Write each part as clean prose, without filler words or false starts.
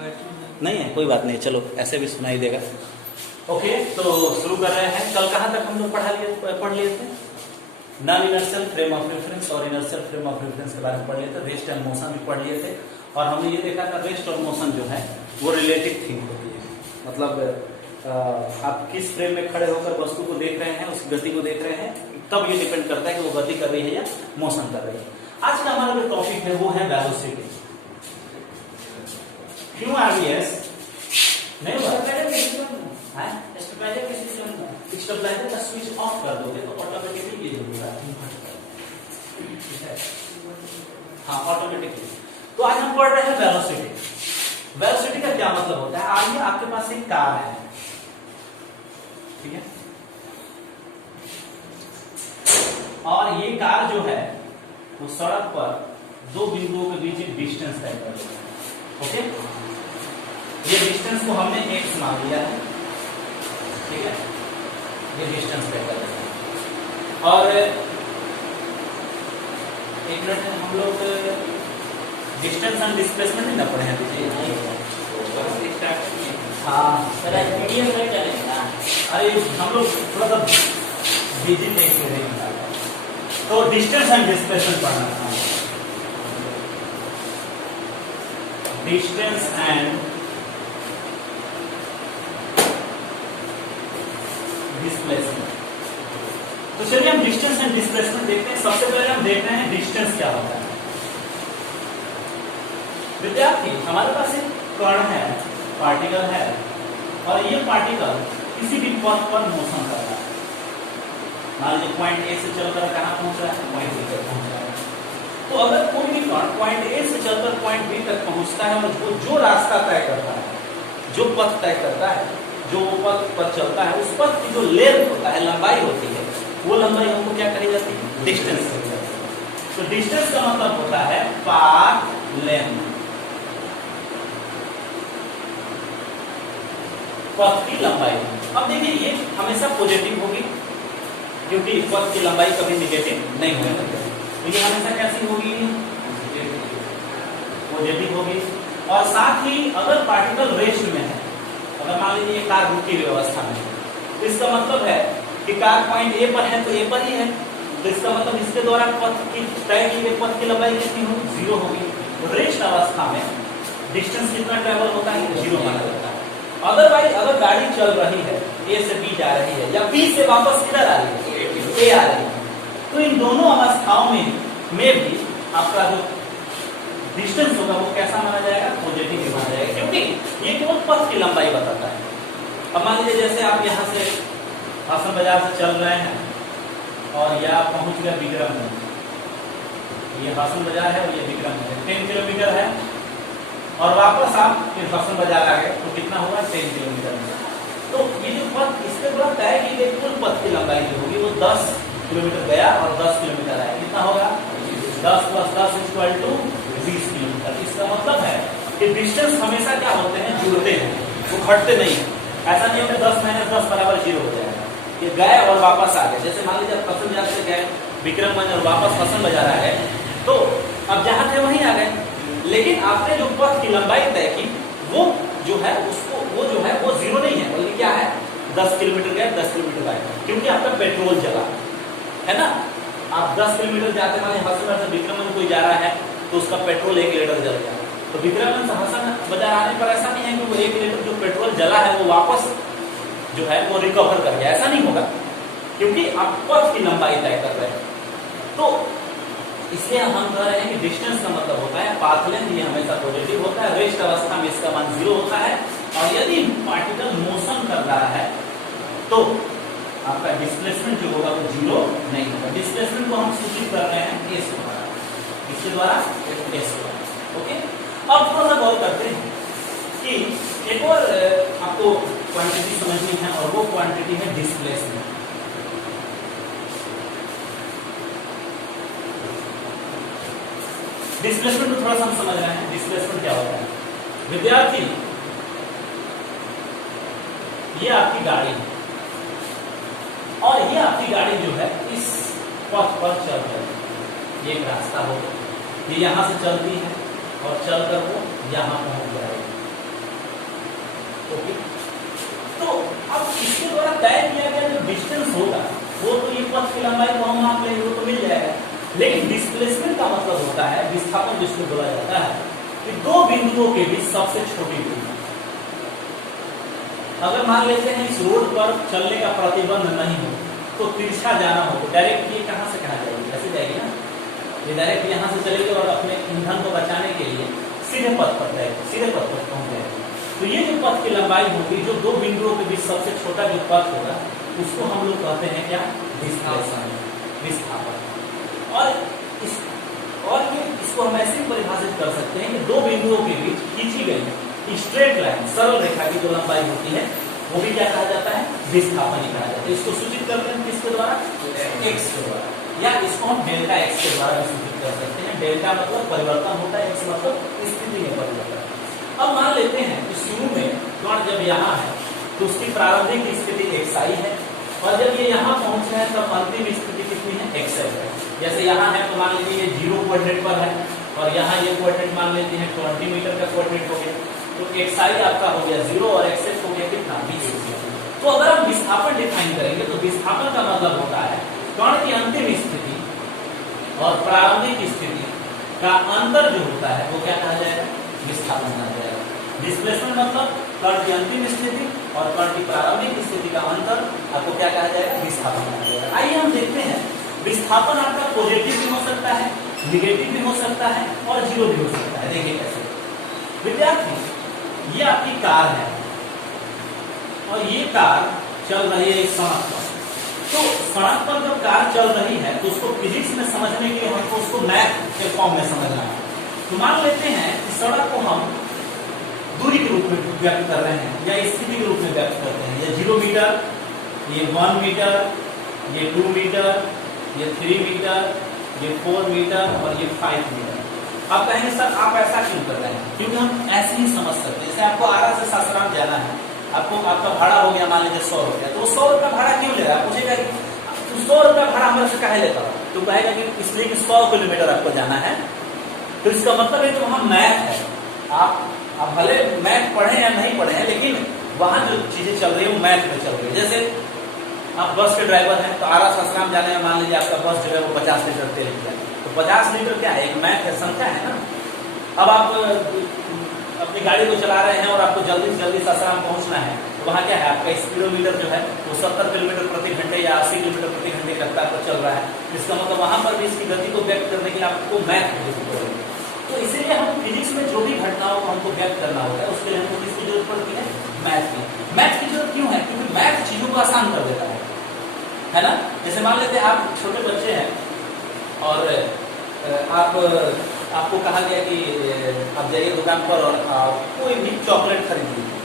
नहीं है, कोई बात नहीं, चलो ऐसे भी सुनाई देगा। ओके, तो शुरू कर रहे हैं। कल कहाँ तक हम लोग पढ़ लिए थे? Non inertial frame of reference और इनर्शियल फ्रेम ऑफ रेफरेंस के बारे में पढ़ लिए थे। रेस्ट एंड मोशन भी पढ़ लिए थे और हमने ये देखा था रेस्ट और मोशन जो है वो रिलेटिव थिंग होती है। मतलब आप किस फ्रेम में खड़े होकर वस्तु को देख रहे हैं, उस गति को देख रहे हैं, तब ये डिपेंड करता है कि वो गति कर रही है या मोशन कर रही है। आज का हमारा जो टॉपिक है वो है वेलोसिटी। क्यों RBS नहीं हुआ? स्टेबलाइजर का स्विच ऑफ कर दोगे तो ऑटोमेटिकली ये जो होगा, हाँ ऑटोमेटिकली। तो आज हम पढ़ रहे हैं वेलोसिटी। वेलोसिटी का क्या मतलब होता है? आइए, आपके पास एक कार है, ठीक है, और ये कार जो है वो सड़क पर दो बिंदुओं के बीच एक डिस्टेंस तय कर रही है। ओके, ये डिस्टेंस को हमने x मान लिया है, ठीक है, ये डिस्टेंस तय कर रहे हैं। और एक मिनट, हम लोग डिस्टेंस एंड डिस्प्लेसमेंट नहीं ना पढ़े हैं? हाँ सर, पीडीएफ में चलेगा। अरे हम लोग थोड़ा सा बिजी देख रहे हैं, तो डिस्टेंस एंड डिस्प्लेसमेंट पढ़ना था। Distance and displacement. तो चलिए हम डिस्टेंस एंड डिस्प्लेसमेंट देखते हैं। सबसे पहले हम देख रहे हैं डिस्टेंस क्या होता है। विद्यार्थी, हमारे पास एक कण है, पार्टिकल है, और ये पार्टिकल किसी भी पथ पर मोशन कर रहा है। मान लीजिए पॉइंट ए से चलकर कहां पहुंच रहा है? पॉइंट बी तक पहुंच रहा है। तो अगर कोई भी कण पॉइंट ए से चलकर पॉइंट बी तक पहुंचता है और वो जो रास्ता तय करता है, जो पथ तय करता है, जो पथ पर चलता है, उस पथ की जो लेंथ होता है, लंबाई होती है, वो लंबाई हमको क्या कही जाती है? डिस्टेंस कही जाती है। तो डिस्टेंस का मतलब होता है पाथ लेंथ, पथ की लंबाई। अब देखिए, ये हमेशा पॉजिटिव होगी क्योंकि पथ की लंबाई कभी निगेटिव नहीं होगी। तो ये हमेशा कैसी होगी? पॉजिटिव होगी। और साथ ही अगर पार्टिकल रेस्ट में है, अगर मान लीजिए कार रुकी हुई अवस्था में, तो इसका मतलब है कि कार पॉइंट ए पर है तो ए पर ही है, तो इसका मतलब इसके द्वारा पथ की तय की गई पथ की लंबाई कितनी होगी? 0 होगी। तो रेस्ट अवस्था में डिस्टेंस कितना ट्रेवल होता है? 0 माना जाता है। अदरवाइज अगर गाड़ी चल रही है, ए से बी जा रही है या बी से वापस किधर आ रही है? ए आ रही है, तो इन दोनों अवस्थाओं में भी आपका जो डिस्टेंस होगा वो कैसा माना जाएगा? पॉजिटिव माना जाएगा, क्योंकि ये केवल पथ की लंबाई बताता है। अब मान लीजिए जैसे आप यहाँ से हासन बाजार से चल रहे हैं और यह आप पहुंच गए विक्रमगंज। ये हासन बाजार है और ये विक्रमगंज 10 किलोमीटर है, और वापस आप फिर हासन बाजार आ गए तो कितना होगा? 10 किलोमीटर। तो ये जो पथ, इसके द्वारा तय की गई कुल पथ की लंबाई जो होगी वो 10 किलोमीटर गया और 10 किलोमीटर आया। कितना होगा? 10 + 10 = 20 किलोमीटर। इसका मतलब है कि डिस्टेंस हमेशा क्या होते हैं? जुड़ते हैं, वो घटते नहीं है। ऐसा नहीं होता 10 - 10 = 0 हो जाएगा। ये गए और वापस आ गए। जैसे मान लीजिए आप हासन बाजार से गए विक्रमगंज और वापस हासन बाजार आ गए, तो अब जहां थे वहीं आ गए, लेकिन आपने जो पथ की लंबाई तय की वो जो है उसको वो जो है वो 0 नहीं है, बल्कि क्या है? 10 किलोमीटर गए, 10 किलोमीटर आए, क्योंकि आपका पेट्रोल जला है ना। आप 10 किलोमीटर जाते माने हासन से विक्रमगंज कोई जा रहा है तो उसका पेट्रोल 1 लीटर जल गया। तो विक्रमगंज से हासन बाजार आने पर ऐसा नहीं है कि वो 1 लीटर जो पेट्रोल जला है वो वापस जो है वो रिकवर कर गया, ऐसा नहीं होगा, क्योंकि आप पथ की लंबाई तय कर रहे हैं। तो इसलिए हम कह रहे हैं कि डिस्टेंस का मतलब होता है पाथ लेंथ, ये हमेशा पॉजिटिव होता है। रेस्ट अवस्था में इसका मान 0 होता है, और यदि पार्टिकल मोशन कर रहा है तो आपका डिस्प्लेसमेंट जो होगा वो 0 नहीं होगा। डिस्प्लेसमेंट को हम सूचित कर रहे हैं एस द्वारा, इसके द्वारा एस द्वारा। ओके, अब थोड़ा सा गौर करते हैं कि एक और आपको क्वांटिटी समझनी है, और वो क्वांटिटी है डिस्प्लेसमेंट। डिस्प्लेसमेंट को थोड़ा सा हम समझ रहे हैं। डिस्प्लेसमेंट क्या होता है? विद्यार्थी, ये आपकी गाड़ी है और ये आपकी गाड़ी जो है इस पथ पर चल रही है। ये एक रास्ता होगा, ये यहां से चलती है और चलकर वो यहां पहुंच जाएगी। ओके, तो अब इसके द्वारा तय किया गया जो डिस्टेंस होगा वो तो ये पथ की लंबाई को हम माप लेंगे तो मिल जाएगा, लेकिन डिस्प्लेसमेंट का मतलब होता है, विस्थापन जिसको बोला जाता है कि दो बिंदुओं के बीच सबसे छोटी दूरी। अगर मान लेते हैं इस रोड पर चलने का प्रतिबंध नहीं हो तो तिरछा जाना हो तो डायरेक्ट ये कहां से कहां जाएगी, ऐसे जाएगी ना, ये डायरेक्ट यहां से चलेगी और अपने ईंधन को बचाने के लिए सीधे पथ पर जाएगी, सीधे पथ पर पहुंच जाएगी। तो ये जो पथ की लंबाई होगी, जो दो बिंदुओं के बीच सबसे छोटा जो पथ होगा उसको हम लोग कहते हैं क्या, विस्थापन। और ये इसको हम ऐसे परिभाषित कर सकते हैं कि दो बिंदुओं के बीच खींची गई स्ट्रेट लाइन, सरल रेखा की जो लंबाई होती है वो भी क्या कहा जाता है, विस्थापन ही कहा जाता है। इसको सूचित करते हैं किसके द्वारा, एक्स के द्वारा, या इसको हम डेल्टा एक्स के द्वारा सूचित कर सकते हैं। डेल्टा मतलब परिवर्तन होता है, एक्स मतलब स्थिति में परिवर्तन। अब मान लेते हैं कि शुरू में कण जब यहाँ है तो उसकी प्रारंभिक स्थिति xi है, और जब ये यहाँ पहुंचे हैं तब अंतिम स्थिति कितनी है, xl है। जैसे यहाँ है तो मान लीजिए ये 0 कोऑर्डिनेट पर है और यहाँ ये कोऑर्डिनेट मान लेते हैं 20 मीटर का कोऑर्डिनेट हो गया, तो xi आपका हो गया 0 और xs हो गया कितना, 20। तो अगर हम विस्थापन डिफाइन करेंगे तो विस्थापन का मतलब होता है कण की अंतिम स्थिति और प्रारंभिक स्थिति का अंतर जो होता है वो क्या कहा जाएगा, विस्थापन कहा जाएगा। डिस्प्लेसमेंट मतलब कण की अंतिम स्थिति और कण की प्रारंभिक स्थिति का अंतर आपको क्या कहा जाएगा, विस्थापन कहा जाएगा। आइए हम देखते हैं विस्थापन आपका पॉजिटिव भी हो सकता है, निगेटिव भी हो सकता है और जीरो भी हो सकता है। देखिए कैसे, विद्यार्थी ये आपकी कार है और ये कार चल रही है एक सड़क पर, तो सड़क पर जब कार चल रही है तो उसको फिजिक्स में समझने के लिए हमको उसको मैथ के फॉर्म में समझना है। तो मान लेते हैं कि सड़क को हम दूरी के रूप में व्यक्त कर रहे हैं या स्थिति के रूप में व्यक्त करते हैं, ये 0 मीटर, ये 1 मीटर, ये 2 मीटर, ये 3 मीटर, ये 4 मीटर और ये 5 मीटर। आप कहेंगे सर आप ऐसा क्यों कर रहे हैं, क्योंकि हम ऐसे ही समझ सकते हैं। जैसे आपको आरा से सासाराम जाना है, आपको आपका भाड़ा हो गया मान लीजिए 100 रुपया, तो 100 रुपया भाड़ा क्यों ले रहा है, पूछेगा कि 100 रुपया भाड़ा हमारे से काहे लेता है, तो कहेगा कि इसलिए कि 100 किलोमीटर आपको जाना है। तो इसका मतलब है जो वहाँ मैथ है, आप भले मैथ पढ़े या नहीं पढ़े हैं लेकिन वहां जो चीजें चल रही है वो मैथ में चल रही है। जैसे आप बस के ड्राइवर हैं तो आरा सासाराम जाने में मान लीजिए आपका बस जो है वो 50 लीटर तेल किया, तो 50 लीटर क्या है, एक मैथ है, संख्या है ना। अब आप अपनी गाड़ी को चला रहे हैं और आपको जल्दी से जल्दी सासाराम पहुंचना है, तो वहाँ क्या है आपका स्पीडोमीटर जो है वो 70 किलोमीटर प्रति घंटे या 80 किलोमीटर प्रति घंटे की रफ्तार पर चल रहा है। इसका मतलब वहां पर भी इसकी गति को व्यक्त करने के लिए आपको मैथ की जरूरत पड़ेगी। तो इसीलिए हम फिजिक्स में जो भी घटनाओं को हमको व्यक्त करना होता है उसके लिए हमको किसकी जरूरत पड़ती है, मैथ की। मैथ की जरूरत क्यों है, क्योंकि मैथ चीजों को आसान कर देता है ना। जैसे मान लेते हैं आप छोटे बच्चे हैं और आपको कहा गया कि आप जाइए दुकान पर और कोई भी चॉकलेट खरीद लीजिए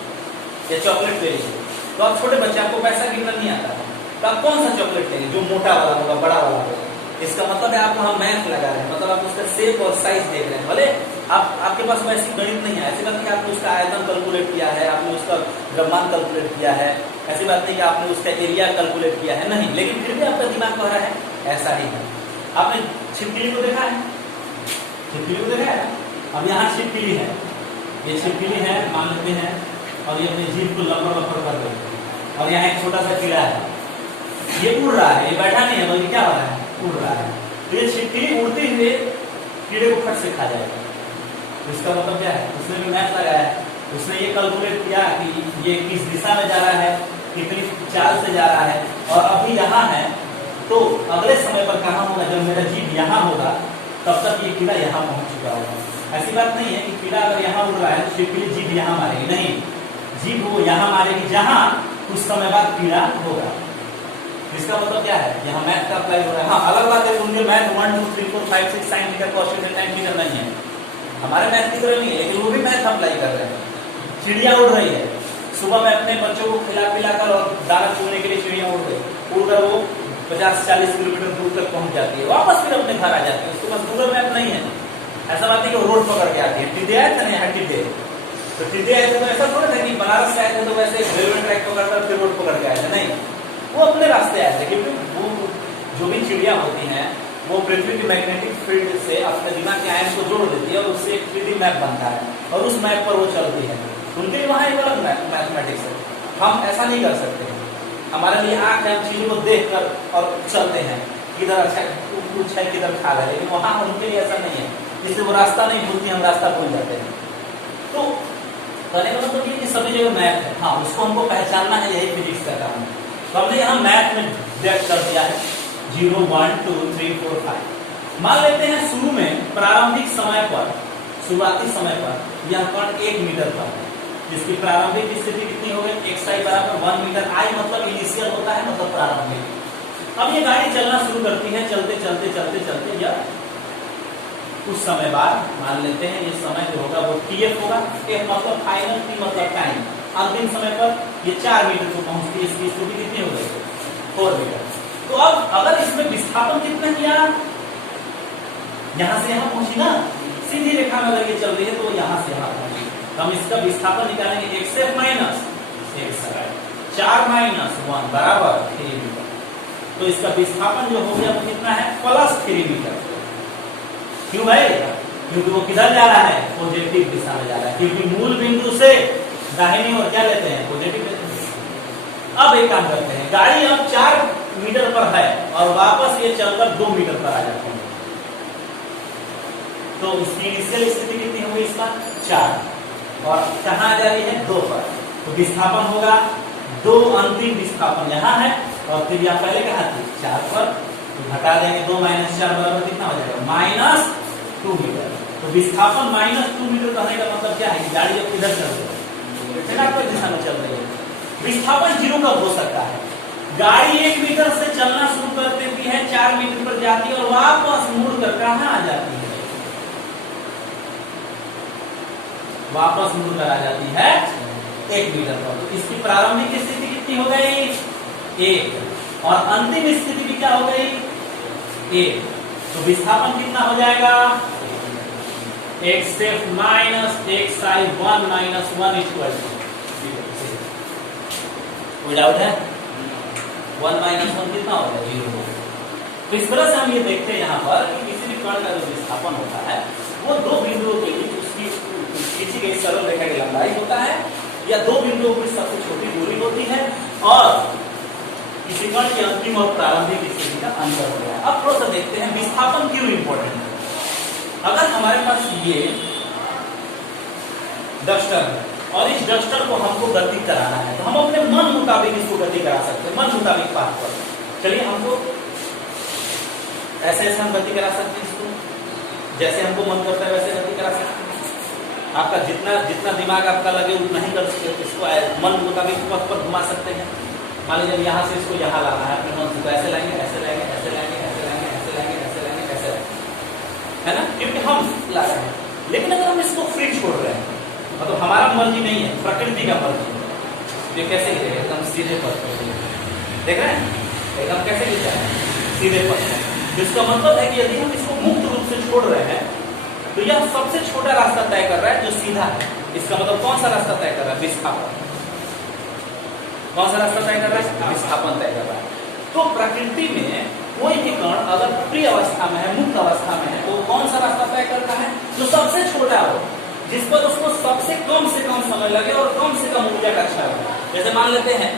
या चॉकलेट ले लीजिए, तो आप छोटे बच्चे, आपको पैसा गिनना नहीं आता है, तो आप कौन सा चॉकलेट लेंगे, जो मोटा वाला होगा, बड़ा वाला होगा। इसका मतलब है आप वहाँ मैथ लगा रहे हैं, मतलब आप उसका शेप और साइज देख रहे हैं। भले आपके पास वैसी गणित नहीं है, ऐसी बात नहीं कि आपने उसका आयतन कैलकुलेट किया है, आपने उसका द्रव्यमान कैलकुलेट किया है, ऐसी बात नहीं कि आपने उसका एरिया कैलकुलेट किया है, नहीं, लेकिन फिर भी आपका दिमाग कह रहा है ऐसा ही है। आपने छिपकली को देखा है, छिपकली को देखा है, अब यहाँ छिपकली है, ये छिपकली है मान लेते हैं, और ये अपनी जीभ को लपड़ लपड़ कर रही है, और यहाँ एक छोटा सा कीड़ा है, ये उड़ रहा है, ये बैठा नहीं है बल्कि क्या हो रहा है, उड़ रहा है। तो ये छिपकली उड़ते हुए कीड़े को फट से खा जाएगा। इसका मतलब क्या है, उसने भी मैथ लगाया है, उसने ये कैलकुलेट किया कि ये किस दिशा में जा रहा है, कितनी चाल से जा रहा है, और अभी यहाँ है तो अगले समय पर कहाँ होगा, जब मेरा जीभ यहाँ होगा तब तक ये कीड़ा यहाँ पहुंच चुका होगा। ऐसी बात नहीं है कि कीड़ा अगर यहाँ उड़ रहा है तो छिपकली जीभ यहाँ मारेगी, नहीं, जीभ वो यहाँ मारेगी जहाँ कुछ समय बाद कीड़ा होगा। इसका मतलब क्या है, यहाँ मैथ का अप्लाई हो रहा है। हाँ, अलग बात है उनके math 1 2 3 4 5 6 sine theta cos theta tan theta नहीं है, हमारे मैथ की तरह नहीं है, लेकिन वो भी मैथ अप्लाई कर रहे हैं। चिड़िया उड़ रही है, सुबह में अपने बच्चों को खिला पिलाकर और दाना चुगने के लिए चिड़िया उड़ रही, उड़कर वो 50-40 किलोमीटर दूर तक पहुंच जाती है, वापस फिर अपने घर आ जाती है। उसके पास गूगल मैप नहीं है, ऐसा बात है कि वो रोड पकड़ के आती है। टिड्डे आए थे ना यहाँ, टिड्डे तो टिड्डे आए थे तो ऐसा थोड़ा था कि बनारस से आए थे तो वैसे रेलवे ट्रैक पकड़कर फिर रोड पकड़ के आए थे, नहीं, वो अपने रास्ते आए थे। क्योंकि वो जो भी चिड़िया होती हैं वो पृथ्वी की मैग्नेटिक फील्ड से अपने दिमाग के आयन को जोड़ देती है और उससे एक 3D मैप बनता है और उस मैप पर वो चलती है। उनके लिए वहां एक अलग मैथमेटिक्स है। हम ऐसा नहीं कर सकते। हमारे लिए आंख है, हम चीजों को देख कर और चलते हैं, किधर अच्छा कुछ है किधर खाल है, लेकिन वहां उनके लिए ऐसा नहीं है, इसलिए वो रास्ता नहीं भूलती, हम रास्ता भूल जाते हैं। तो कहने का मतलब ये कि सभी जगह मैथ है, हाँ उसको हमको पहचानना है, यही फिजिक्स का काम है। तो हमने यहाँ मैथ में व्यक्त कर दिया है 0 1 2 3 4 5। मान लेते हैं शुरू में प्रारंभिक समय पर, शुरुआती समय पर यह कण 1 मीटर पर है, जिसकी प्रारंभिक स्थिति कितनी हो गई, xi बराबर 1 मीटर। i मतलब इनिशियल होता है, मतलब प्रारंभिक। अब ये गाड़ी चलना शुरू करती है, चलते चलते चलते चलते यह कुछ समय बाद मान लेते हैं ये समय जो होगा वो tf होगा। f मतलब फाइनल, t मतलब टाइम। अंतिम समय पर ये 4 मीटर को पहुंचती है, इसकी स्थिति कितनी हो गई, 4 मीटर। तो अब अगर इसमें विस्थापन कितना किया, यहां से यहां पहुंची ना, सीधी रेखा में अगर ये चल रही है तो यहां से यहां पहुंची, तो हम इसका विस्थापन निकालेंगे xf माइनस xi 4 माइनस 1 बराबर 3 मीटर। तो इसका विस्थापन जो हो गया वो कितना है, प्लस 3 मीटर। क्यों भाई, क्योंकि वो किधर जा रहा है, पॉजिटिव दिशा में जा रहा है, क्योंकि मूल बिंदु से दाहिनी ओर क्या लेते हैं, पॉजिटिव लेते हैं। अब एक काम करते हैं, गाड़ी अब 4 मीटर पर है और वापस ये चलकर 2 मीटर पर आ जाते हैं, तो इसकी इनिशियल स्थिति कितनी होगी, इसका 4, और कहाँ आ जा रही है, 2 पर। तो विस्थापन होगा 2, अंतिम विस्थापन यहाँ है, और फिर यहाँ पहले कहाँ थी, 4 पर, तो घटा देंगे 2 माइनस 4 बराबर कितना हो जाएगा, माइनस 2 मीटर। तो विस्थापन माइनस 2 मीटर कहने का मतलब क्या है कि गाड़ी अब किधर चल रही है, ऋणात्मक दिशा में चल रही है। विस्थापन 0 कब हो सकता है, गाड़ी 1 मीटर से चलना शुरू कर देती है, 4 मीटर पर जाती है और वापस मुड़ कर कहाँ आ जाती है, वापस मुड़ कर आ जाती है 1 मीटर पर। तो इसकी प्रारंभिक स्थिति कितनी हो गई, 1, और अंतिम स्थिति भी क्या हो गई, 1। तो विस्थापन कितना हो जाएगा, xf minus xi 1 minus 1 equal to, कोई डाउट है, 1 माइनस 1 कितना होगा, 0। तो इस तरह से हम ये देखते हैं यहाँ पर कि किसी भी कण का जो विस्थापन होता है वो 2 बिंदुओं के बीच उसकी खींची गई सरल रेखा की लंबाई होता है, या 2 बिंदुओं की सबसे छोटी दूरी होती है, और किसी कण की अंतिम और प्रारंभिक स्थिति का अंतर हो गया। अब थोड़ा सा देखते हैं विस्थापन क्यों इंपॉर्टेंट है। अगर हमारे पास ये डस्टर है और इस डस्टर को हमको गति कराना है, तो हम अपने मन मुताबिक इसको गति करा सकते हैं, मन मुताबिक पाथ पर। चलिए हमको ऐसे हम गति करा सकते हैं, इसको जैसे हमको मन करता है वैसे गति करा सकते हैं। आपका जितना दिमाग आपका लगे उतना ही कर सकते, इसको मन मुताबिक पथ पर घुमा सकते हैं। मान लीजिए यहाँ से इसको यहाँ लाना है, अपने मन से, तो ऐसे लाएंगे, ऐसे लाएंगे, ऐसे लाएंगे, ऐसे लाएंगे, ऐसे लाएंगे, ऐसे लाएंगे, ऐसे लाएंगे, है ना, क्योंकि हम ला रहे हैं। लेकिन अगर हम इसको फ्री छोड़ रहे हैं, मतलब हमारा मर्जी नहीं है, प्रकृति का मर्जी है, ये कैसे गिरेगा, एकदम सीधे पथ पर देख रहे हैं, एकदम कैसे गिरता है, सीधे पथ पर। इसका मतलब है कि यदि हम इसको मुक्त रूप से छोड़ रहे हैं तो यह सबसे छोटा रास्ता तय कर रहा है जो सीधा है। इसका मतलब कौन सा रास्ता तय कर रहा है, विस्थापन। कौन सा रास्ता तय कर रहा है, विस्थापन तय कर रहा है। तो प्रकृति में कोई भी कण अगर फ्री अवस्था में है, मुक्त अवस्था में है, तो कौन सा रास्ता तय करता है, जो सबसे छोटा हो, जिस पर उसको सबसे कम से कम समय लगे और कम से कम ऊर्जा का अच्छा हो। जैसे मान लेते हैं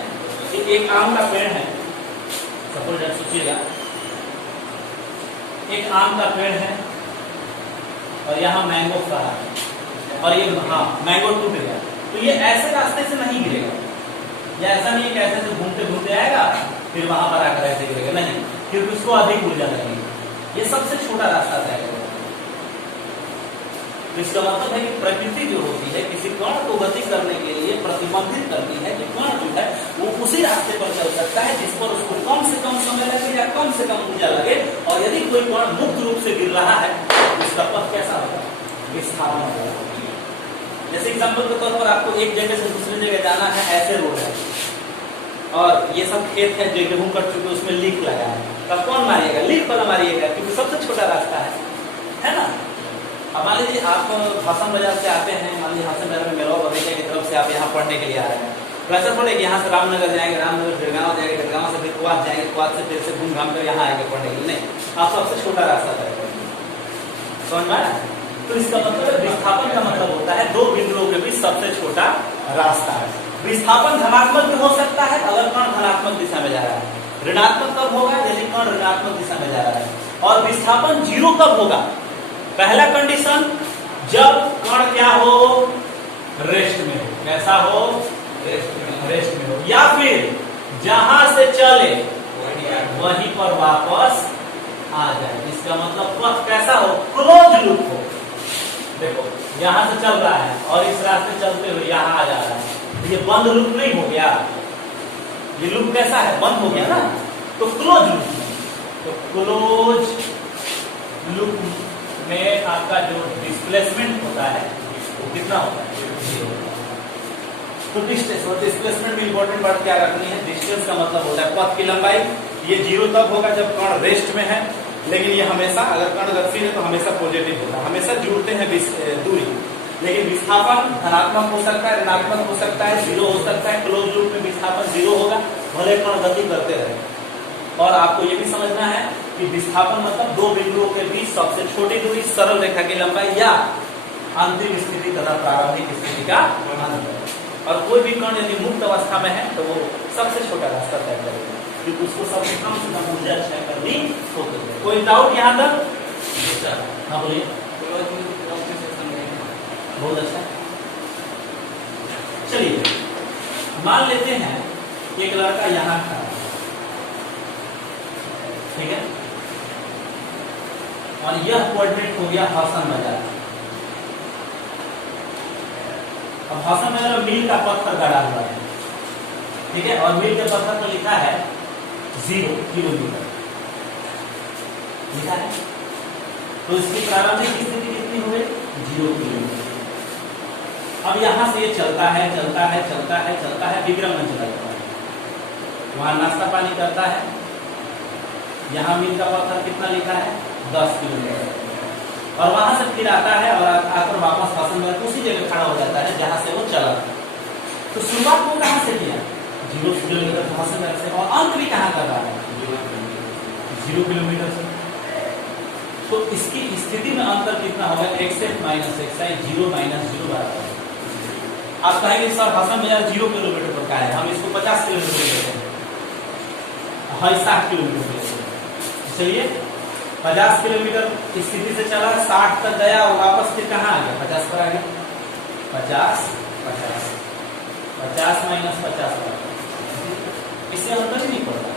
कि एक आम का पेड़ है, सपोज सोचिएगा एक आम का पेड़ है और यहाँ मैंगो खड़ा है और ये मैंगो टूट गया, तो ये ऐसे रास्ते से नहीं गिरेगा, या ऐसा नहीं है कि ऐसे से घूमते घूमते आएगा फिर वहां पर आकर ऐसे गिरेगा, नहीं, क्योंकि उसको अधिक ऊर्जा लगेगी। ये सबसे छोटा रास्ता तय करेगा। तो इसका मतलब है कि प्रकृति जो होती है किसी कण को गति करने के लिए प्रतिबंधित करती है कि कण जो है वो उसी रास्ते पर चल सकता है जिस पर उसको कम से कम समय लगे या कम से कम ऊर्जा लगे। और यदि कोई कण मुक्त रूप से गिर रहा है तो उसका पथ कैसा होगा, विस्थापन होगा। जैसे एग्जाम्पल के तौर पर आपको एक जगह से दूसरी जगह जाना है, ऐसे रोड है और ये सब खेत है जो गेहूं कट चुके, उसमें लीक लगा है, तब कौन मारिएगा, लीक वाला मारिएगा, क्योंकि सबसे छोटा रास्ता है ना। अब मान लीजिए आप भाषण बाजार से आते हैं, मान लीजिए हासन बाजार में मेरा बगीचा की तरफ से आप यहाँ पढ़ने के लिए आ रहे हैं, तो ऐसा थोड़े कि यहाँ से रामनगर जाएंगे, रामनगर फिर गाँव जाएंगे, फिर गाँव से फिर कुआत जाएंगे, कुआत से फिर से घूम घाम कर यहाँ आएंगे पढ़ने के लिए, नहीं, आप सबसे छोटा रास्ता तय करेंगे, समझ में आया। तो इसका मतलब है विस्थापन का मतलब होता है दो बिंदुओं के बीच सबसे छोटा रास्ता है। विस्थापन धनात्मक भी हो सकता है अगर कण धनात्मक दिशा में जा रहा है, ऋणात्मक कब होगा यदि कण ऋणात्मक दिशा में जा रहा है, और विस्थापन 0 कब होगा? पहला कंडीशन जब कण क्या हो, रेस्ट में हो। कैसा हो? रेस्ट में हो। या फिर जहां से चले वहीं पर वापस आ जाए। इसका मतलब पथ कैसा हो? क्लोज लूप हो। देखो यहां से चल रहा है और इस रास्ते चलते हुए यहां आ जा रहा है, ये बंद लूप नहीं हो गया? ये लूप कैसा है? बंद हो गया ना। तो क्लोज लूप में, तो क्लोज लूप में आपका जो डिस्प्लेसमेंट होता है वो कितना होता है? 0। तो डिस्टेंस और डिस्प्लेसमेंट में इंपॉर्टेंट बात क्या रखनी है? डिस्टेंस का मतलब होता है पथ की लंबाई। ये 0 तब होगा जब कण रेस्ट में है, लेकिन ये हमेशा अगर कण गतिशील है तो हमेशा पॉजिटिव होता है, हमेशा जुड़ते हैं दूरी। लेकिन विस्थापन धनात्मक हो सकता है, ऋणात्मक हो सकता है, 0 हो सकता है। क्लोज लूप में विस्थापन 0 होगा भले कण गति करते रहे। और आपको ये भी समझना है कि विस्थापन मतलब दो बिंदुओं के बीच सबसे छोटी दूरी, सरल रेखा की लंबाई या अंतिम स्थिति तथा प्रारंभिक स्थिति का अंतर। और कोई भी कण यदि मुक्त अवस्था में है तो वो सबसे छोटा रास्ता तय करेगा क्योंकि उसको सबसे कम से कम ऊर्जा क्षय करनी होती है। कोई डाउट यहाँ तक? हाँ बोलिए। बहुत अच्छा। चलिए मान लेते हैं एक लड़का यहाँ खड़ा, ठीक है, और यह कोऑर्डिनेट हो गया हसन बाजार। अब हसन बाजार मील का पत्थर गड़ा हुआ है, ठीक है, और मील के पत्थर पर लिखा है 0 किलोमीटर लिखा है। तो इसकी प्रारंभिक स्थिति कितनी हो गई? 0 किलोमीटर। अब यहां से ये चलता है चलता है चलता है चलता है, विक्रमगंज चला जाता है, वहां नाश्ता पानी करता है। यहाँ मील का पत्थर कितना लिखा है? 10 किलोमीटर। और वहां से फिर आता है और आकर वापस हसन बाजार उसी जगह खड़ा हो जाता है जहां से वो चला। तो शुरुआत वो कहां से किया? 0 किलोमीटर हसन बाजार से, और अंत भी कहां कर रहा है? 0 किलोमीटर से। तो इसकी स्थिति में अंतर कितना होगा? xf माइनस xi, 0 माइनस 0 बराबर। आप कहेंगे सर हसन बाजार 0 किलोमीटर पर का है, हम इसको 50 किलोमीटर लेते हैं, 60 किलोमीटर लेते हैं। चलिए 50 किलोमीटर स्थिति से चला, 60 तक गया और वापस फिर कहाँ आ गया? 50 पर आ गया। 50 50 50 माइनस 50 इससे अंतर ही नहीं पड़ता।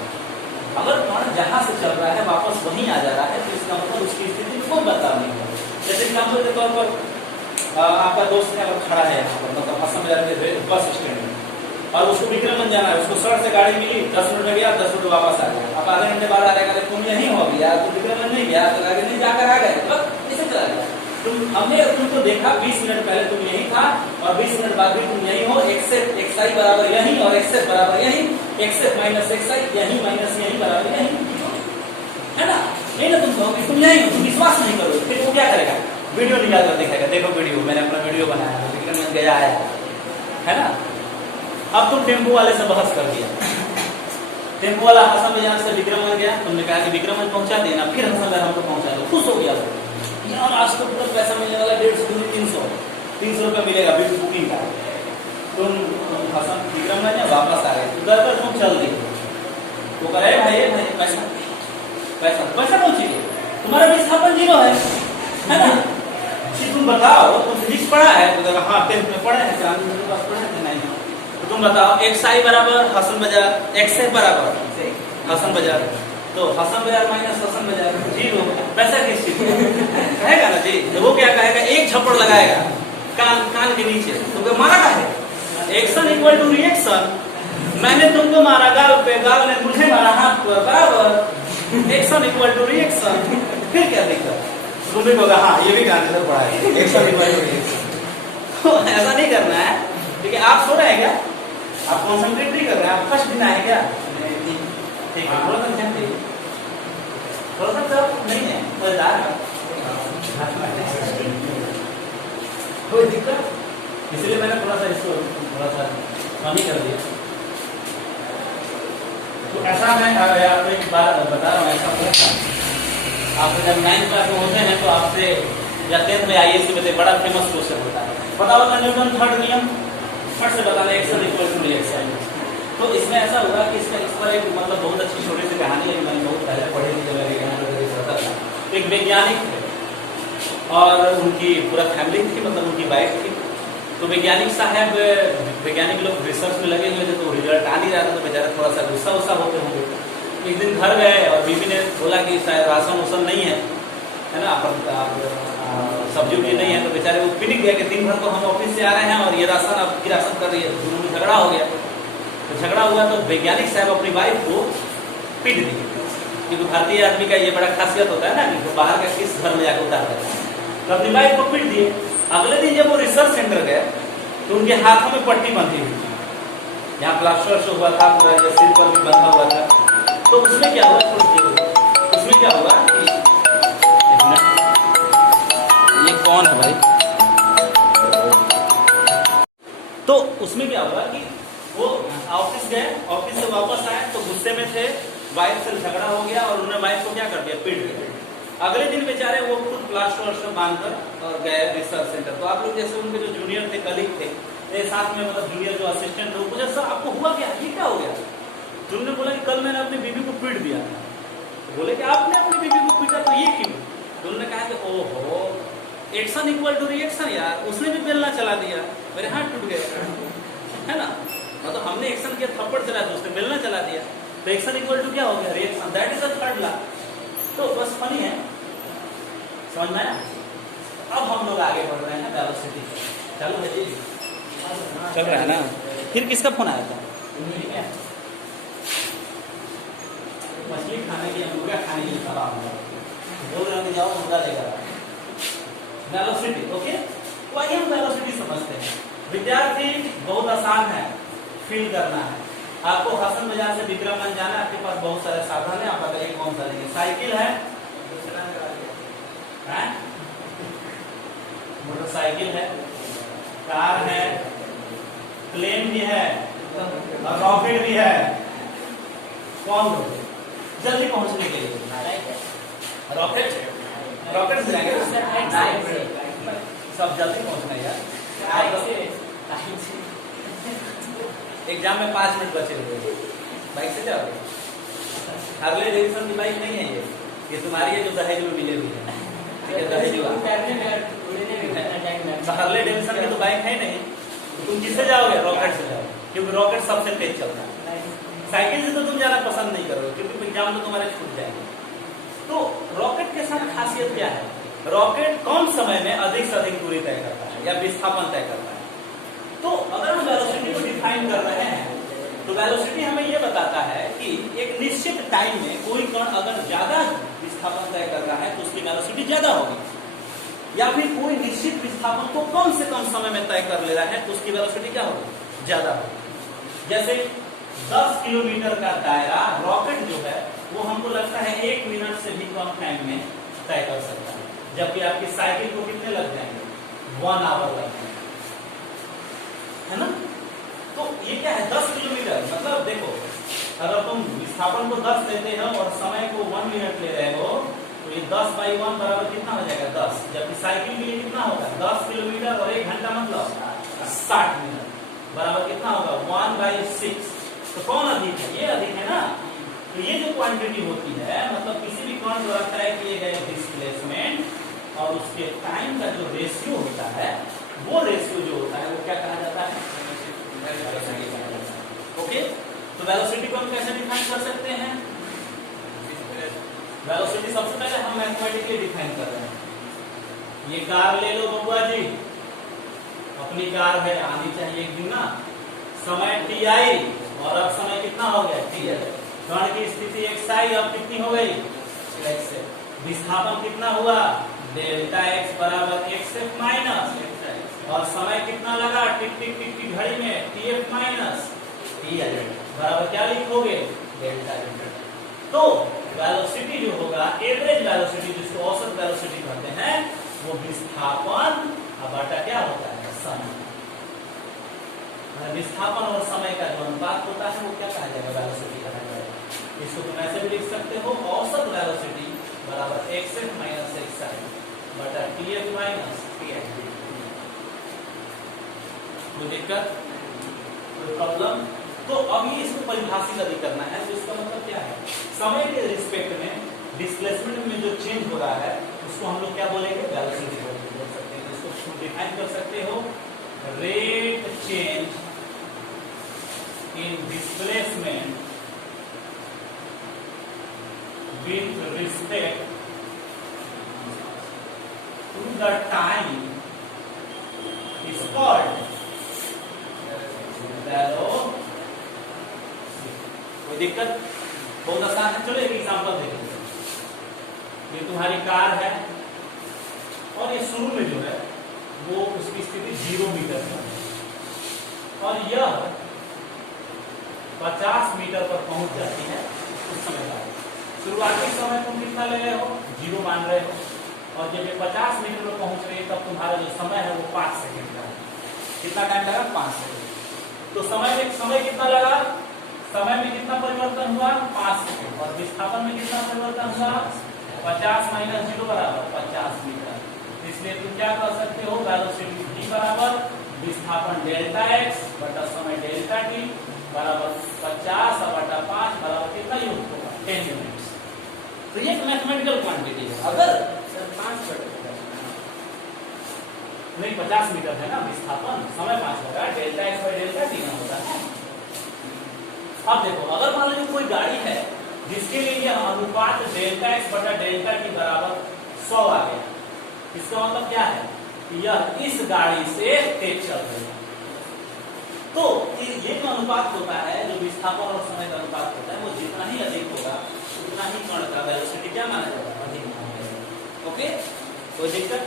अगर कण जहां से चल रहा है वापस वहीं आ जा रहा है तो इसका मतलब उसकी स्थिति में कोई बदलाव नहीं होगा। जैसे एग्जाम्पल के तौर पर आपका दोस्त है और खड़ा है यहाँ पर, मतलब हसन बाजार के बस स्टैंड में, और उसको विक्रमगंज जाना है। उसको सड़क से गाड़ी मिली, 10 मिनट में गया, 10 मिनट वापस आ गया। अब आधे घंटे बाद आ गया, तुम यहीं हो गया, तुम विक्रमगंज नहीं गया, तो आगे नहीं जाकर आ गए, बस इसे चला गया। हमने तुमको देखा 20 मिनट पहले तुम यहीं था और 20 मिनट बाद भी तुम यहीं हो। xf xi बराबर यहीं और xf बराबर यहीं, xf माइनस xi यहीं माइनस यहीं बराबर यहीं, है ना? नहीं ना? तुम कहोगे तुम यहीं हो, तुम विश्वास नहीं करोगे, फिर वो क्या करेगा? वीडियो निकाल कर दिखाएगा, देखो वीडियो, मैंने अपना वीडियो बनाया है, विक्रमगंज गया है ना? अब तुम टेम्पो वाले से बहस कर दिया, टेम्पो वाला हसन बाजार से विक्रमगंज गया, तुमने कहा कि विक्रमगंज पहुंचा देना, फिर हसन बाजार हमको पहुंचा दो, खुश हो गया यार, आज तो पूरा पैसा मिलने वाला 150 300 रुपया मिलेगा बुकिंग का। तुम हसन विक्रमगंज वापस आ गए, उधर पर तुम चल दी, वो कहे भाई पैसा पैसा पैसा कौन चाहिए, तुम्हारा विस्थापन 0 है ना? तुम बताओ, तुम फिजिक्स पढ़ा है? तो देखा हाँ 10th में पढ़े हैं, चांदी मेरे पास पढ़ा है नहीं। तो तुम बताओ xi बराबर हसन बाजार, xf बराबर हसन बाजार, तो हसन बाजार माइनस हसन बाजार 0, पैसा किस चीज कहेगा ना जी? तो वो क्या कहेगा? एक झप्पड़ लगाएगा कान के नीचे, तो मारा का है एक्शन इक्वल टू रिएक्शन। मैंने तुमको मारा गाल पे, गाल ने मुझे मारा हाथ पर, बराबर एक्शन इक्वल टू रिएक्शन। फिर क्या दिक्कत? तुम भी कहोगे हाँ ये भी गाने से पढ़ा है, एक्शन इक्वल टू रिएक्शन। ऐसा नहीं करना है, ठीक है? आप सो रहे हैं क्या? आप कॉन्सेंट्रेट नहीं कर रहे हैं? आप फर्स्ट दिन आए क्या? ठीक है, थोड़ा सा ध्यान दीजिए, थोड़ा सा तो नहीं है मजेदार है, कोई दिक्कत, इसलिए मैंने थोड़ा सा इसको थोड़ा सा कम ही कर दिया। तो ऐसा मैं आपको एक बात बता रहा हूँ, ऐसा होता है। आप जब 9th क्लास में होते हैं तो आपसे या 10th में आईएएस में बड़ा फेमस क्वेश्चन होता है। बताओ ना न्यूटन थर्ड नियम, फट से बताना एक्शन इक्वल टू रिएक्शन। तो इसमें ऐसा हुआ कि इसका इस पर एक मतलब बहुत अच्छी छोटी सी कहानी है, मैंने बहुत पहले पढ़ी थी जब मैं एक वैज्ञानिक थे और उनकी पूरा फैमिली थी, मतलब उनकी वाइफ थी। तो वैज्ञानिक साहब, वैज्ञानिक लोग रिसर्च में लगे हुए थे, तो रिजल्ट आ नहीं रहा था, तो बेचारा थोड़ा सा गुस्सा वुस्सा होते होंगे। एक दिन घर गए और बीवी ने बोला कि शायद राशन वसन नहीं है ना, सब्जी उब्जी नहीं है, तो बेचारे वो पिनिक गया कि दिन भर तो हम ऑफिस से आ रहे हैं और ये राशन अब की राशन कर रही है, दोनों में झगड़ा हो गया। तो झगड़ा हुआ तो वैज्ञानिक साहब अपनी वाइफ को पीट दी, क्योंकि भारतीय आदमी का ये बड़ा खासियत होता है ना कि तो बाहर का किस घर में जाकर उतारता है, तो अपनी वाइफ को पीट दिए। अगले दिन जब वो रिसर्च सेंटर गए तो उनके हाथों में पट्टी बंधी हुई थी, यहाँ प्लास्टर हुआ था पूरा, या सिर पर भी बंधा हुआ था। तो उसमें क्या हुआ, उसमें क्या हुआ कि ये कौन है भाई, तो उसमें क्या हुआ कि वो ऑफिस गए, ऑफिस से वापस आए तो गुस्से में थे, वाइफ से झगड़ा हो गया और उन्होंने वाइफ को क्या कर दिया, पीट दिया। अगले दिन बेचारे वो खुद प्लास्टर बांधकर और गए रिसर्च सेंटर। तो आप लोग जैसे उनके जो जूनियर थे, कलीग थे, साथ में मतलब जूनियर जो असिस्टेंट थे, वो पूछा सर आपको हुआ क्या, ये क्या हो गया? तो उन्होंने बोला कि कल मैंने अपनी बीवी को पीट दिया। तो बोले कि आपने अपनी बीवी को पीटा, तो ये क्यों? तो उन्होंने कहा कि ओहो, एक्शन इक्वल टू रिएक्शन यार, उसने भी बेलना चला दिया, मेरे हाथ टूट गए, है ना। मतलब हमने एक्शन किया, थप्पड़ चला दिया, उसने बेलना चला दिया, तो एक्शन इक्वल टू क्या हो गया, reaction. That is the third law. तो बस फनी है, समझ में आया। अब हम लोग आगे बढ़ रहे हैं वेलोसिटी। चलो जी, चल रहा है ना। फिर किसका फोन आया था? मछली खाने के लिए, मुर्गा खाने के लिए सलाह बोल रहे हैं, जाओ मुर्गा लेकर। Velocity, okay. तो आइए हम वेलोसिटी समझते हैं। विद्यार्थी बहुत आसान है, फील करना है। आपको हसन बाजार से विक्रमगंज जाना है, आपके पास बहुत सारे साधन है, आप बताइए कौन सा लेंगे। साइकिल है, मोटरसाइकिल है, कार है, प्लेन भी है और रॉकेट भी है। कौन लोग जल्दी पहुंचने के लिए? रॉकेट, रॉकेट से जाएंगे सब जल्दी पहुंचना यार। एग्जाम में 5 मिनट बचे हुए, बाइक से जाओगे? हार्ले डेविडसन की बाइक नहीं है ये तुम्हारी है जो दहेज में मिले हुई है, ठीक है, दहेज हार्ले डेविडसन की तो बाइक है नहीं, तो तुम किससे जाओगे? रॉकेट से जाओगे, क्योंकि रॉकेट सबसे तेज चलता है। साइकिल से तो तुम जाना पसंद नहीं करोगे, क्योंकि एग्जाम में तुम्हारे छूट जाएंगे। तो रॉकेट के साथ खासियत क्या है? रॉकेट कम समय में अधिक से अधिक दूरी तय करता है या विस्थापन तय करता है। तो अगर हम वेलोसिटी को डिफाइन कर रहे हैं तो वेलोसिटी हमें यह बताता है कि एक निश्चित टाइम में कोई कण अगर ज्यादा विस्थापन तय कर रहा है तो उसकी वेलोसिटी ज्यादा होगी, या फिर कोई निश्चित विस्थापन को कम से कम समय में तय कर ले रहा है तो उसकी वेलोसिटी क्या होगी, ज्यादा होगी। जैसे 10 किलोमीटर का दायरा रॉकेट जो है वो हमको लगता है 1 मिनट से भी कम टाइम में तय कर सकता है, जबकि आपकी साइकिल को कितने लग जाएंगे, 1 आवर लग जाएंगे, है ना। तो ये क्या है, 10 किलोमीटर, मतलब देखो अगर तुम विस्थापन को 10 देते हो और समय को 1 मिनट ले रहे हो तो ये 10/1 बराबर कितना हो जाएगा, 10। जबकि साइकिल के लिए कितना होगा, 10 किलोमीटर और 1 घंटा मतलब 60 मिनट बराबर कितना होगा, 1/6। तो कौन अधिक है, ये अधिक है ना। तो ये जो क्वांटिटी होती है, मतलब किसी भी कण द्वारा तय किए गए डिस्प्लेसमेंट और उसके टाइम का जो रेशियो होता है, वो रेशियो जो होता है वो क्या कहा जाता है, ओके। तो वेलोसिटी को हम कैसे डिफाइन कर सकते हैं? वेलोसिटी सबसे पहले हम मैथमेटिकली डिफाइन कर रहे हैं। ये कार ले लो बबुआ जी, अपनी कार है, आनी चाहिए एक दिन ना। समय ti और अब समय कितना हो गया, t। कण की स्थिति xi अब कितनी हो गई, x। विस्थापन कितना हुआ, डेल्टा x बराबर xf माइनस, और समय कितना लगा, टिक टिक टिक टिक घड़ी में, tf माइनस t बराबर क्या लिखोगे, डेल्टा। तो वेलोसिटी जो होगा, एवरेज वेलोसिटी जिसको औसत वेलोसिटी कहते हैं, वो विस्थापन बटा क्या होता है, समय। विस्थापन और समय का जो अनुपात होता है वो क्या कहा जाएगा, वेलोसिटी कहा जाएगा। इसको तुम ऐसे भी लिख सकते हो, औसत वेलोसिटी बराबर xf माइनस xi। बटा TF माइनस TF। कोई दिक्कत, कोई प्रॉब्लम? तो अब ये इसको परिभाषित यदि करना है तो इसका मतलब क्या है, समय के रिस्पेक्ट में डिस्प्लेसमेंट में जो चेंज हो रहा है उसको हम लोग क्या बोलेंगे, वेलोसिटी बोल सकते हैं। इसको डिफाइन कर सकते हो, rate change in displacement with respect to the time is called velocity। कोई दिक्कत? बहुत आसान है। चलो एक एग्जांपल देखो। ये तुम्हारी कार है और ये शुरू में जो है वो उसकी स्थिति 0 मीटर पर है और यह 50 मीटर पर पहुंच जाती है उस समय पर। शुरुआती समय तुम कितना ले रहे हो, 0 मान रहे हो, और जब ये 50 मीटर पर पहुंच रही है तब तुम्हारा जो समय है वो 5 सेकंड का है। कितना टाइम लगा, 5 सेकंड। तो समय कितना लगा, समय में कितना परिवर्तन हुआ, 5 सेकंड। और विस्थापन में कितना परिवर्तन हुआ, 50 माइनस 0 बराबर 50 मीटर। इसलिए तुम क्या कर सकते हो, वेलोसिटी v बराबर विस्थापन डेल्टा x बटा समय डेल्टा t बराबर 50 बटा 5 बराबर कितना यूनिट होगा, 10 यूनिट। तो ये एक मैथमेटिकल क्वांटिटी है। अगर सर 5 नहीं 50 मीटर है ना विस्थापन, समय 5 होगा, delta x by delta t ना होता है। अब देखो, अगर मान लीजिए कोई गाड़ी है जिसके लिए यह अनुपात डेल्टा x बटा डेल्टा t बराबर 100 आ गया, इसका मतलब क्या है कि यह इस गाड़ी से तेज चल रही है। तो ये जो अनुपात होता है, जो विस्थापन और समय का अनुपात होता है, वो जितना ही अधिक होगा उतना ही कण का वेलोसिटी क्या माना जाएगा, अधिक माना जाएगा। ओके, कोई दिक्कत?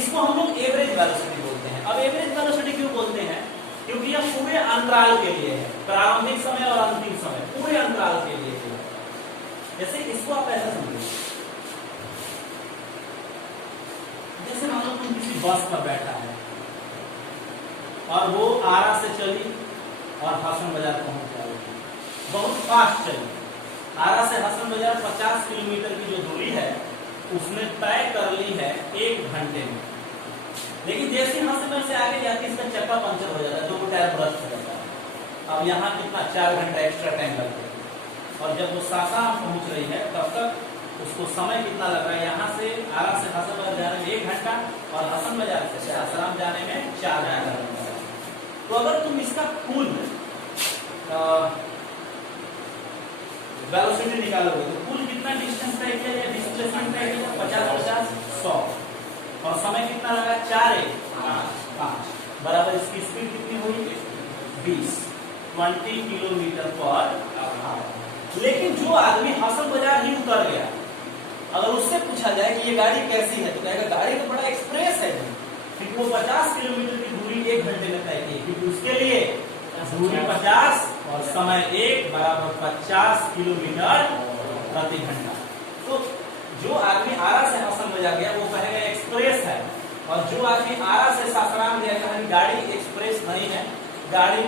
इसको हम लोग एवरेज वेलोसिटी बोलते हैं। अब एवरेज वेलोसिटी क्यों बोलते हैं, क्योंकि यह पूरे अंतराल के लिए है, प्रारंभिक समय और अंतिम समय पूरे अंतराल के लिए है। जैसे इसको आप ऐसा समझिए, जैसे मान लो तुम किसी बस पर बैठा है और वो आरा से चली और हसन बाजार पहुंच जाएगी, बहुत फास्ट चली। आरा से हसन बाजार 50 किलोमीटर की जो दूरी है उसने तय कर ली है 1 घंटे में। लेकिन जैसे हसन से आगे जाके इसका चक्का पंचर हो जाता है, 2 टायर ब्रस्ट हो जाता है। अब यहाँ कितना 4 घंटा एक्स्ट्रा टाइम लगता है। और जब वो सासाराम पहुंच रही है तब तक उसको समय कितना लग रहा है, यहाँ से आरा से हसन बाजार जाने में 1 घंटा और हसन बाजार से सासाराम जाने में 4 घंटा लगता है। तो अगर तुम इसका कुल वेलोसिटी निकालोगे तो कुल कितना डिस्टेंस तय किया या डिस्प्लेसमेंट तय किया, 50 100 और समय कितना लगा, 4 1 5 बराबर इसकी स्पीड कितनी हुई, 20 किलोमीटर पर आवर। लेकिन जो आदमी हसन बाजार ही उतर गया, अगर उससे पूछा जाए कि ये गाड़ी कैसी है तो कहेगा गाड़ी तो बड़ा एक्सप्रेस है, क्योंकि वो 50 किलोमीटर की दूरी 1 घंटे में तय की, क्योंकि उसके लिए दूरी 50 और समय 1 बराबर 50 किलोमीटर प्रति घंटा। तो जो आदमी आरा से हसन बाजार गया वो कहेगा एक्सप्रेस है, और जो आदमी आरा से सासाराम गया कहेगा गाड़ी एक्सप्रेस नहीं है, गाड़ी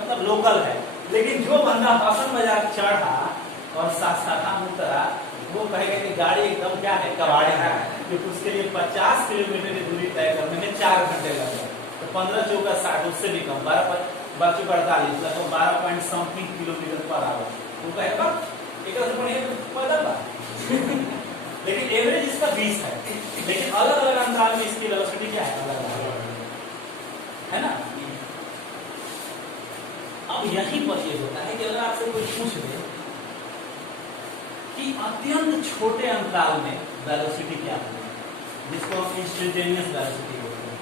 मतलब लोकल है। लेकिन जो बंदा हसन बाजार चढ़ा और सासाराम उतरा वो कहेगा कि गाड़ी एकदम क्या है, कबाड़ी है, क्योंकि उसके लिए 50 किलोमीटर की दूरी तय करने में 4 घंटे लग गए। तो 15 चौका 60, उससे भी कम, 12 चौका 48 लगभग 12 समथिंग किलोमीटर पर आवर। वो कहेगा एक पैदल बा लेकिन एवरेज इसका 20 है। लेकिन अलग अलग अंतराल में इसकी वेलोसिटी क्या है, अलग अलग है ना। अब यही पर ये होता है कि अगर आपसे कोई पूछ ले कि अत्यंत छोटे अंतराल में वेलोसिटी क्या है, जिसको हम इंस्टेंटेनियस वेलोसिटी बोलते हैं।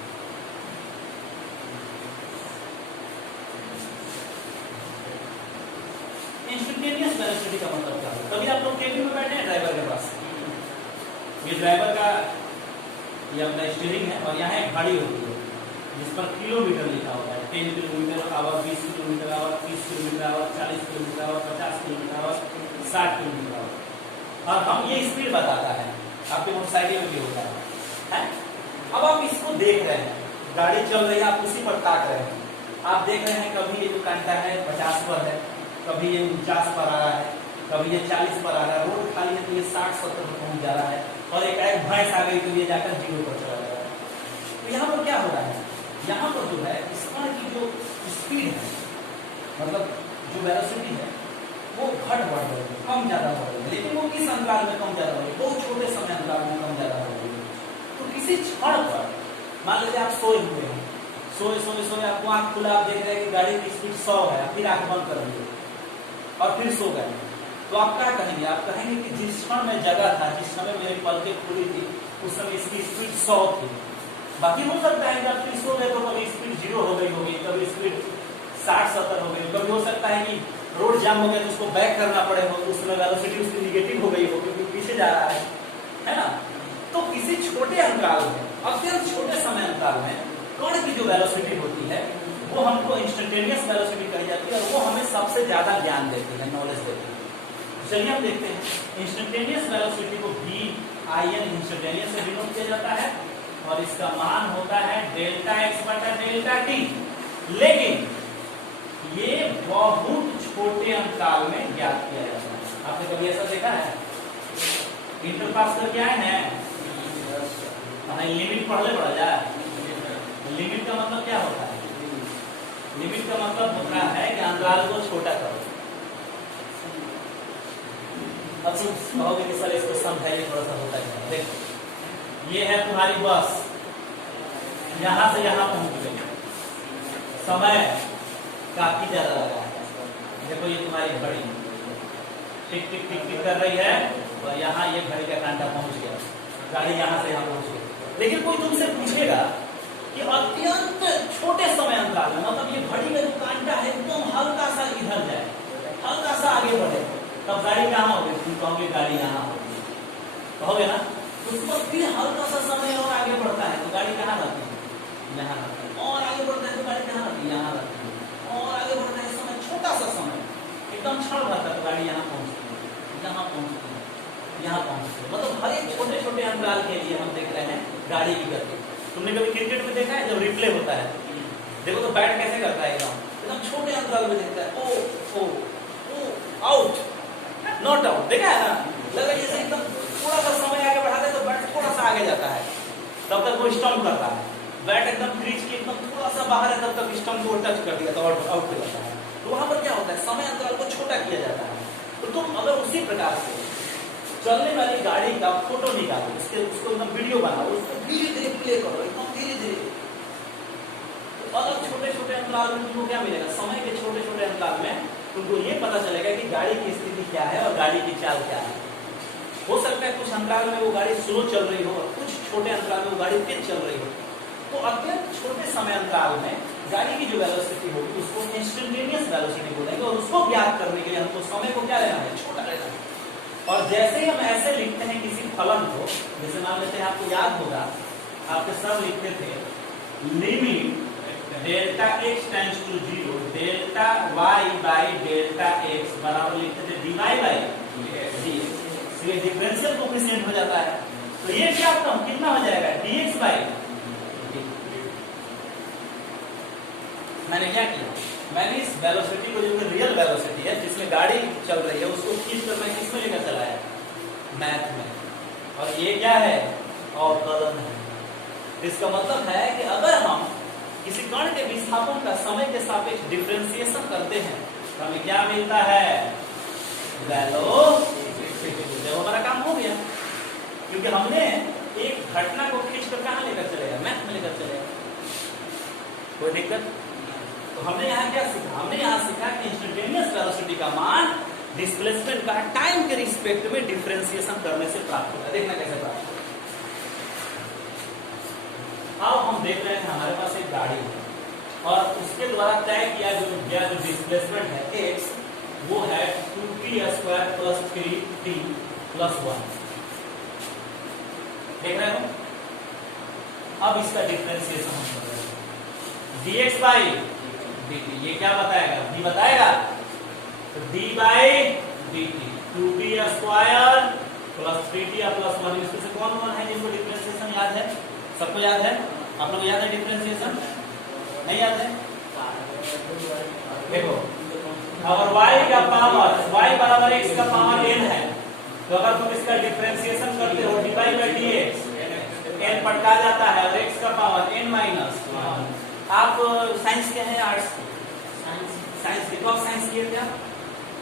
इंस्टेंटेनियस वेलोसिटी का मतलब क्या है, कभी आप लोग केबिन में बैठे हैं ड्राइवर के पास, ये ड्राइवर का ये अपना स्टीयरिंग है और यहाँ एक घड़ी होती है जिस पर किलोमीटर लिखा होता है, 10 kilometre our, 20 kilometre our, 30 kilometre our, 40 kilometre our, 50 kilometre our, 60 kilometre our. और हम ये स्पीड बताता है, आपके मोटरसाइकिल में भी होता है। अब आप इसको देख रहे हैं, गाड़ी चल रही है, आप उसी पर ताक रहे हैं, आप देख रहे हैं कभी ये जो कांटा है 50 पर है, कभी ये 49 पर आ रहा है, कभी ये 40 पर आ रहा है, रोड खाली है तो ये 60-70 पर पहुंच जा रहा है। और एक भैंस आ गई तो ये जाकर 0 पर चला जाएगा। तो यहाँ पर क्या हो रहा है, यहाँ पर जो है इस कण की जो स्पीड है, मतलब जो वेलोसिटी है वो घट बढ़ रही है, कम ज्यादा हो रही है, लेकिन वो किस अंतराल में कम ज्यादा हो रही है, बहुत छोटे समय अंतराल में कम ज्यादा हो रही है। तो किसी क्षण पर मान लीजिए आप सोए हुए हैं, सोए आपको आंख खुला, आप देख रहे हैं कि गाड़ी की स्पीड 100 है, फिर आंख बंद कर दिए और फिर सो गए, तो आप क्या कहेंगे, आप कहेंगे कि जिस क्षण में जगह था, जिस समय मेरी पलकें खुली थी, उस समय इसकी स्पीड 100 थी। बाकी हो सकता है कि आप फिर सो गए तो कभी स्पीड 0 हो गई होगी, कभी स्पीड 60-70 हो गई, कभी हो सकता है कि रोड जाम हो गया तो उसको बैक करना पड़े हो, उस समय वेलोसिटी उसकी निगेटिव हो गई हो क्योंकि पीछे जा रहा है ना। तो किसी छोटे अंतराल में, अत्यंत छोटे समय अंतराल में कण की जो वेलोसिटी होती है वो हमको इंस्टेंटेनियस वेलोसिटी कही जाती है और वो हमें सबसे ज्यादा ज्ञान देती है, नॉलेज देती है। चलिए हम देखते हैं इंस्टेंटेनियस वेलोसिटी को VIN इंस्टेंटेनियस से डिनोट किया जाता है और इसका मान होता है डेल्टा x बटा डेल्टा t। लेकिन ये बहुत छोटे अंतराल में ज्ञात किया जाता है। आपने कभी ऐसा देखा है? इंटर पास करके आए हैं, लिमिट पढ़ ले पड़ा जाए। लिमिट का मतलब क्या होता है? लिमिट का मतलब होता है कि अंतराल को छोटा करो। अब तुम कहोगे कि सर इसको समझाइए थोड़ा सा, होता है देखो, ये है तुम्हारी बस, यहां से यहां पहुंच गई, समय काफी ज्यादा लगा है। देखो ये तुम्हारी घड़ी टिक टिक टिक टिक कर रही है और यहाँ ये घड़ी का कांटा पहुंच गया, गाड़ी यहाँ से यहाँ पहुंच गई। लेकिन कोई तुमसे पूछेगा कि अत्यंत छोटे समय अंतराल में, मतलब ये घड़ी का जो कांटा है एकदम हल्का सा इधर जाए, हल्का सा आगे बढ़े, तब गाड़ी कहाँ होगी? तुम कहोगे गाड़ी यहाँ होगी, कहोगे ना। तो उस पर फिर हल्का सा समय और आगे बढ़ता है तो गाड़ी कहाँ रहती है? यहाँ रहती है। और आगे बढ़ता है तो गाड़ी कहाँ रहती है? यहाँ रहती है। और आगे बढ़ता है समय, छोटा सा समय, एकदम क्षण भर तक गाड़ी यहाँ पहुंचती है, यहाँ पहुंचती है, यहाँ पहुंचती है। मतलब हर एक छोटे छोटे अंतराल के लिए हम देख रहे हैं गाड़ी की गति। तुमने कभी क्रिकेट में देखा है जब रिप्ले होता है, देखो तो बैट कैसे करता है, एकदम छोटे अंतराल में देखता है, ओ ओ ओ आउट, नॉट आउट, देखा है ना? लगा जैसे एकदम थोड़ा सा समय आगे बढ़ाते हैं तो बैट थोड़ा सा आगे जाता है, तब तक वो स्टंप करता है। बैट एकदम क्रीज के एकदम थोड़ा सा बाहर है, तब तक स्टंप को टच कर दिया तो आउट हो जाता है। तो वहां पर क्या होता है? समय अंतराल को छोटा किया जाता है। तो तुम अगर उसी प्रकार से चलने वाली गाड़ी का फोटो निकालो, उसको एकदम वीडियो बनाओ, उसको धीरे धीरे प्ले करो, एकदम धीरे धीरे, तो अलग छोटे छोटे अंतराल में तुमको क्या मिलेगा? समय के छोटे छोटे अंतराल में तुमको ये पता चलेगा कि गाड़ी की स्थिति क्या है और गाड़ी की चाल क्या है। हो सकता है कुछ अंतराल में वो गाड़ी स्लो चल रही हो और कुछ छोटे अंतराल में वो गाड़ी तेज चल रही हो। तो अत्यंत छोटे समय अंतराल में गाड़ी की जो वेलोसिटी होगी उसको इंस्टेंटेनियस वेलोसिटी बोलेंगे और उसको ज्ञात करने के लिए हमको समय को क्या लेना है? छोटा लेना है। और जैसे ही हम ऐसे लिखते हैं किसी फलन को, जैसे मान लेते हैं, आपको याद होगा आपके सब लिखते थे limit delta x tends to 0 delta y by delta x बराबर लिखते थे dy बाई dx। ये डिफरेंशियल कोएफिशिएंट हो जाता है, तो ये क्या कितना हो जाएगा? dx by. मैंने क्या किया? मैंने इस वेलोसिटी को, जो रियल वेलोसिटी है जिसमें गाड़ी चल रही है, उसको खींच कर मैं किसमें लेकर चला है? मैथ में। और ये क्या है? अवकलन है। इसका मतलब है कि अगर हम किसी कण के विस्थापन का समय के सापेक्ष डिफरेंशिएशन करते हैं तो हमें क्या मिलता है? वेलोसिटी। हमारा काम हो गया, क्योंकि हमने एक घटना को खींच कर कहाँ लेकर चलेगा? मैथ में लेकर चलेगा। कोई दिक्कत? तो हमने यहाँ क्या सीखा? हमने यहाँ सीखा कि इंस्टेंटेनियस वेलोसिटी का मान डिस्प्लेसमेंट का टाइम के रिस्पेक्ट में डिफरेंशिएशन करने से प्राप्त होगा। देखना कैसे प्राप्त होगा। अब हम देख रहे हैं हमारे पास एक गाड़ी है और उसके द्वारा तय किया जो डिस्प्लेसमेंट है x, वो है 2t² प्लस 3t प्लस 1। देख रहे हो? अब इसका डिफरेंशिएशन हम कर रहे हैं dx बाई dt। ये क्या बताएगा? d बताएगा, तो d by dt 2t² plus 3t plus 1। इसमें से कौन कौन है जिनको डिफरेंशिएशन याद है? सबको याद है? आप लोग याद है डिफरेंशिएशन? नहीं याद है? देखो, और y का पावर, y बराबर x का पावर n है, तो अगर तुम इसका डिफरेंशिएशन करते हो dy बाई dx, n पटका जाता है और x का पावर n माइनस। आप साइंस के हैं आर्ट्स? साइंस के कब साइंस किए थे?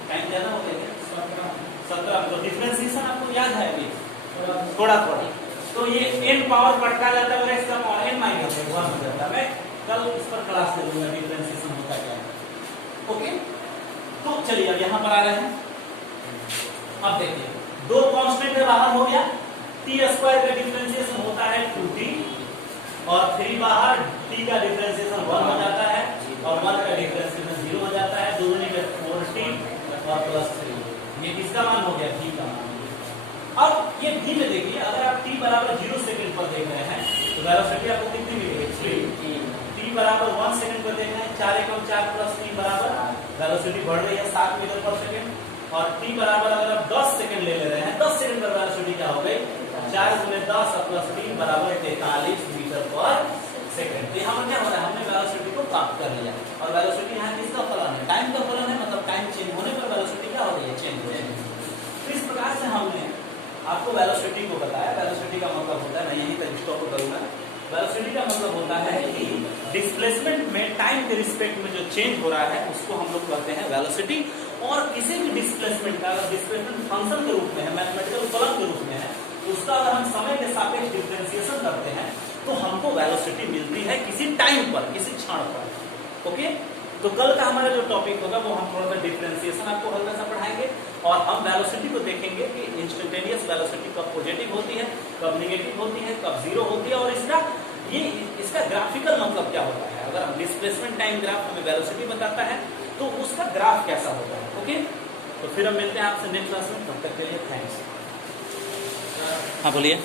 टाइम ज्यादा हो गया क्या? 17। तो डिफरेंशिएशन आपको याद है अभी? थोड़ा थोड़ा। तो ये n पावर पटका जाता है और x का पावर n माइनस 1 हो जाता है। मैं कल इस पर क्लास दे दूंगा डिफरेंशिएशन होता क्या है। ओके, तो चलिए अब यहाँ पर आ रहे हैं। अब देखिए दो कांस्टेंट बाहर हो गया, t स्क्वायर का डिफरेंशिएशन होता है 2t और 3 बाहर, t का डिफरेंशिएशन 1 हो जाता है और 1 का डिफरेंशिएशन 0 हो जाता है। दोनों में 4t और प्लस 3, ये किसका मान हो गया? t का मान। अब ये v में देखिए, अगर आप t बराबर 0 सेकंड पर देख रहे हैं तो वेलोसिटी आपको कितनी मिलेगी? t बराबर 1 सेकंड पर देख रहे हैं, 4 एकम 4 प्लस 3 बराबर, वेलोसिटी बढ़ रही है 7 मीटर पर सेकंड। और t बराबर अगर आप 10 सेकंड ले रहे हैं, 10 सेकंड पर वेलोसिटी क्या हो गई? 4 गुने 10 प्लस 3 बराबर 43 मीटर पर सेकंड। तो यहाँ पर क्या हो रहा है? हमने वेलोसिटी को प्राप्त कर लिया और वेलोसिटी यहाँ किसका फलन है? टाइम का फलन है, मतलब टाइम चेंज होने पर वेलोसिटी क्या हो रही है? चेंज हो रही है। तो इस प्रकार से हमने आपको वेलोसिटी को बताया। वेलोसिटी का मतलब होता है, मैं यहीं तक स्टॉप करूंगा। वेलोसिटी का मतलब होता है कि डिस्प्लेसमेंट में टाइम के रिस्पेक्ट में जो चेंज हो रहा है उसको हम लोग कहते हैं वेलोसिटी। और किसी भी डिस्प्लेसमेंट का अगर डिस्प्लेसमेंट फंक्शन के रूप में है, मैथमेटिकल फलन के रूप में है, तो उसका अगर हम समय के सापेक्ष डिफरेंशिएशन करते हैं तो हमको वेलोसिटी मिलती है किसी टाइम पर, किसी क्षण पर। ओके, तो कल का हमारा जो टॉपिक होगा वो हम थोड़ा सा डिफरेंशिएशन आपको हल्का सा पढ़ाएंगे और हम वेलोसिटी को देखेंगे कि इंस्टेंटेनियस वेलोसिटी कब पॉजिटिव होती है, कब नेगेटिव होती है, कब जीरो होती है और इसका ग्राफिकल मतलब क्या होता है। अगर हम डिस्प्लेसमेंट टाइम ग्राफ हमें वेलोसिटी बताता है तो उसका ग्राफ कैसा होता है। ओके, तो फिर हम मिलते हैं आपसे नेक्स्ट क्लास में। तब तक के लिए थैंक्स। हाँ बोलिए।